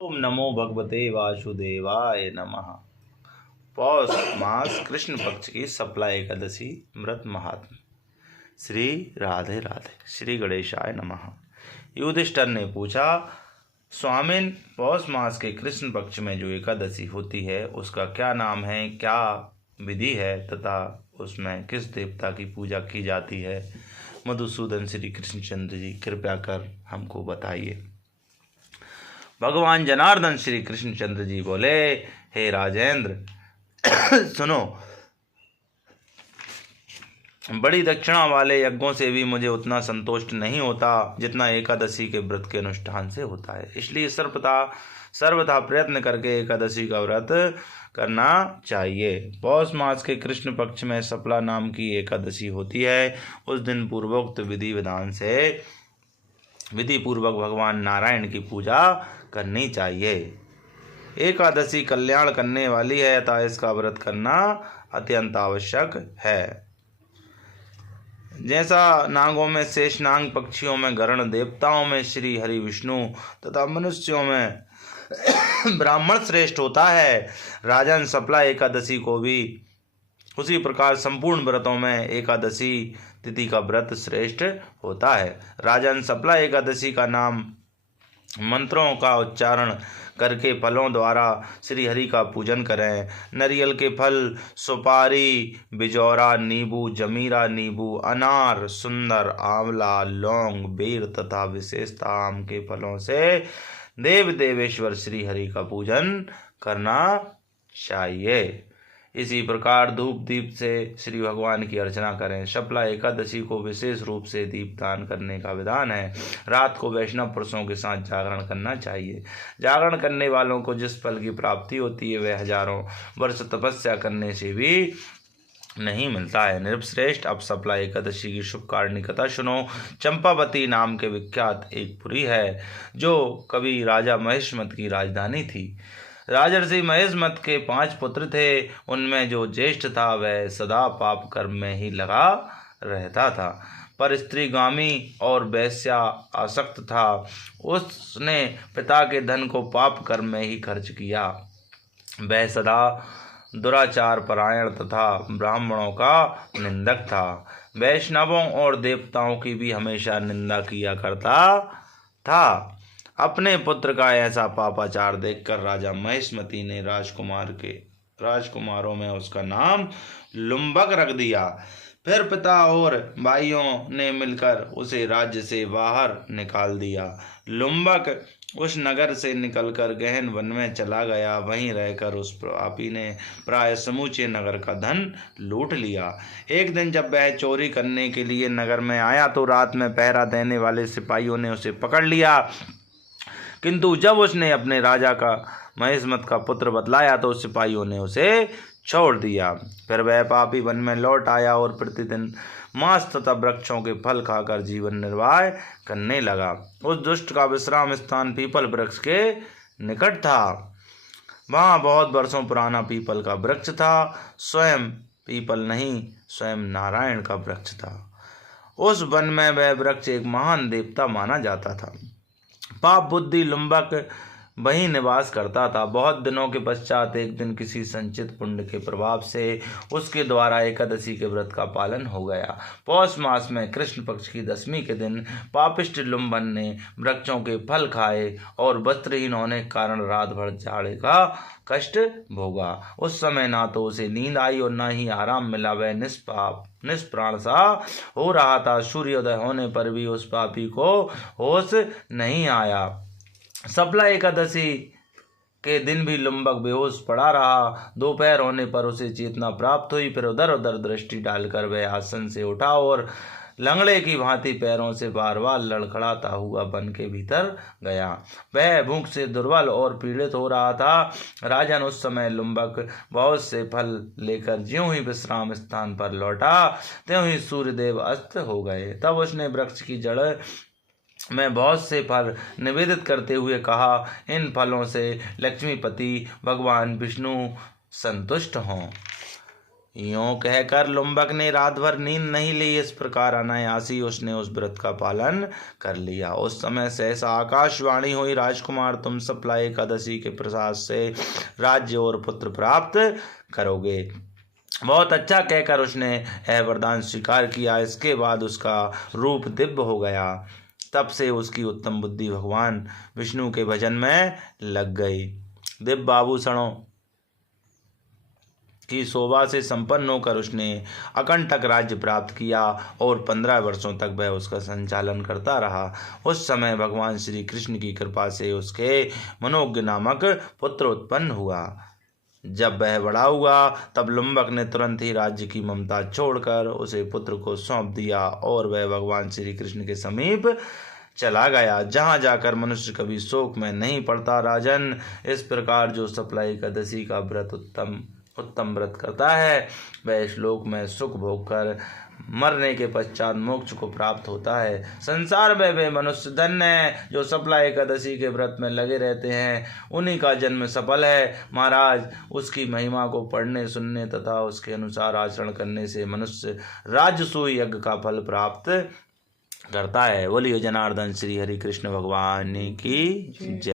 ओम नमो भगवते वासुदेवाय नमः। पौष मास कृष्ण पक्ष की शुक्ला एकादशी व्रत महात्म। श्री राधे राधे। श्री गणेशाय नमः। युधिष्ठिर ने पूछा, स्वामिन, पौष मास के कृष्ण पक्ष में जो एकादशी होती है उसका क्या नाम है, क्या विधि है तथा उसमें किस देवता की पूजा की जाती है? मधुसूदन श्री कृष्णचंद्र जी कृपया कर हमको बताइए। भगवान जनार्दन श्री कृष्णचंद्र जी बोले, हे राजेंद्र सुनो, बड़ी दक्षिणा वाले यज्ञों से भी मुझे उतना संतुष्ट नहीं होता जितना एकादशी के व्रत के अनुष्ठान से होता है। इसलिए सर्वथा प्रयत्न करके एकादशी का व्रत करना चाहिए। पौष मास के कृष्ण पक्ष में शुक्ला नाम की एकादशी होती है। उस दिन पूर्वोक्त विधि पूर्वक भगवान नारायण की पूजा करनी चाहिए। एकादशी कल्याण करने वाली है अतः इसका व्रत करना अत्यंत आवश्यक है। जैसा नागों में शेषनाग, पक्षियों में गरुड़, देवताओं में श्री हरि विष्णु तथा मनुष्यों में ब्राह्मण श्रेष्ठ होता है, राजन शुक्ला एकादशी को भी उसी प्रकार संपूर्ण व्रतों में एकादशी तिथि का व्रत श्रेष्ठ होता है। राजन शुक्ला एकादशी का नाम मंत्रों का उच्चारण करके फलों द्वारा श्री हरि का पूजन करें। नारियल के फल, सुपारी, बिजौरा नींबू, जमीरा नींबू, अनार, सुंदर, आंवला, लौंग, बेर तथा विशेषता आम के फलों से देव देवेश्वर श्री हरि का पूजन करना चाहिए। इसी प्रकार धूप दीप से श्री भगवान की अर्चना करें। शुक्ला एकादशी को विशेष रूप से दीपदान करने का विधान है। रात को वैष्णव पुरुषों के साथ जागरण करना चाहिए। जागरण करने वालों को जिस फल की प्राप्ति होती है वह हजारों वर्ष तपस्या करने से भी नहीं मिलता है। नृपश्रेष्ठ, अब शुक्ला एकादशी की शुभ कारणी कथा सुनो। चंपावती नाम के विख्यात एक पुरी है जो कभी राजा महेशमत की राजधानी थी। राजर्षि महेशमत के 5 पुत्र थे। उनमें जो ज्येष्ठ था वह सदा पाप कर्म में ही लगा रहता था, पर स्त्रीगामी और वैश्या आसक्त था। उसने पिता के धन को पाप कर्म में ही खर्च किया। वह सदा दुराचार परायण तथा ब्राह्मणों का निंदक था। वैष्णवों और देवताओं की भी हमेशा निंदा किया करता था। अपने पुत्र का ऐसा पापाचार देखकर राजा महेशमती ने राजकुमारों में उसका नाम लुम्बक रख दिया। फिर पिता और भाइयों ने मिलकर उसे राज्य से बाहर निकाल दिया। लुम्बक उस नगर से निकलकर गहन वन में चला गया। वहीं रहकर उस पापी ने प्राय समूचे नगर का धन लूट लिया। एक दिन जब वह चोरी करने के लिए नगर में आया तो रात में पहरा देने वाले सिपाहियों ने उसे पकड़ लिया, किंतु जब उसने अपने राजा का महेशमत का पुत्र बतलाया तो सिपाहियों ने उसे छोड़ दिया। फिर वह पापी वन में लौट आया और प्रतिदिन मांस तथा वृक्षों के फल खाकर जीवन निर्वाह करने लगा। उस दुष्ट का विश्राम स्थान पीपल वृक्ष के निकट था। वहाँ बहुत वर्षों पुराना पीपल का वृक्ष था। स्वयं पीपल नहीं, स्वयं नारायण का वृक्ष था। उस वन में वह वृक्ष एक महान देवता माना जाता था। पाप बुद्धि लुम्बक वहीं निवास करता था। बहुत दिनों के पश्चात एक दिन किसी संचित पुण्य के प्रभाव से उसके द्वारा एकादशी के व्रत का पालन हो गया। पौष मास में कृष्ण पक्ष की दशमी के दिन पापिष्ट लुम्बन ने वृक्षों के फल खाए और वस्त्रहीन होने के कारण रात भर जाड़े का कष्ट भोगा। उस समय ना तो उसे नींद आई और न ही आराम मिला। वह निष्प्राण सा हो रहा था। सूर्योदय होने पर भी उस पापी को होश नहीं आया। शुक्ला एकादशी के दिन भी लुम्बक बेहोश पड़ा रहा। दोपहर होने पर उसे चेतना प्राप्त हुई। फिर उधर उधर दृष्टि डालकर वह आसन से उठा और लंगड़े की भांति पैरों से बार बार लड़खड़ाता हुआ वन के भीतर गया। वह भूख से दुर्बल और पीड़ित हो रहा था। राजन उस समय लुम्बक बहुत से फल लेकर ज्यों ही विश्राम स्थान पर लौटा त्यों ही सूर्यदेव अस्त हो गए। तब उसने वृक्ष की जड़ में बहुत से फल निवेदित करते हुए कहा, इन फलों से लक्ष्मीपति भगवान विष्णु संतुष्ट हों। यूं कहकर लुम्बक ने रात भर नींद नहीं ली। इस प्रकार अनायासी उसने उस व्रत का पालन कर लिया। उस समय सहसा आकाशवाणी हुई, राजकुमार तुम सफला एकादशी के प्रसाद से राज्य और पुत्र प्राप्त करोगे। बहुत अच्छा कहकर उसने यह वरदान स्वीकार किया। इसके बाद उसका रूप दिव्य हो गया। तब से उसकी उत्तम बुद्धि भगवान विष्णु के भजन में लग गई। दिव्य आभूषणों की शोभा से संपन्न होकर उसने अकंटक राज्य प्राप्त किया और 15 वर्षों तक वह उसका संचालन करता रहा। उस समय भगवान श्री कृष्ण की कृपा से उसके मनोज्ञ नामक पुत्र उत्पन्न हुआ। जब वह बड़ा हुआ तब लुम्बक ने तुरंत ही राज्य की ममता छोड़कर उसे पुत्र को सौंप दिया और वह भगवान श्री कृष्ण के समीप चला गया, जहाँ जाकर मनुष्य कभी शोक में नहीं पड़ता। राजन, इस प्रकार जो सफला एकादशी का व्रत उत्तम व्रत करता है वह श्लोक में सुख भोग कर मरने के पश्चात मोक्ष को प्राप्त होता है। संसार में वे मनुष्य धन्य है जो सफला एकादशी के व्रत में लगे रहते हैं, उन्हीं का जन्म सफल है। महाराज, उसकी महिमा को पढ़ने सुनने तथा उसके अनुसार आचरण करने से मनुष्य राजसूय यज्ञ का फल प्राप्त करता है। बोलिए जनार्दन श्री हरि कृष्ण भगवान की जय।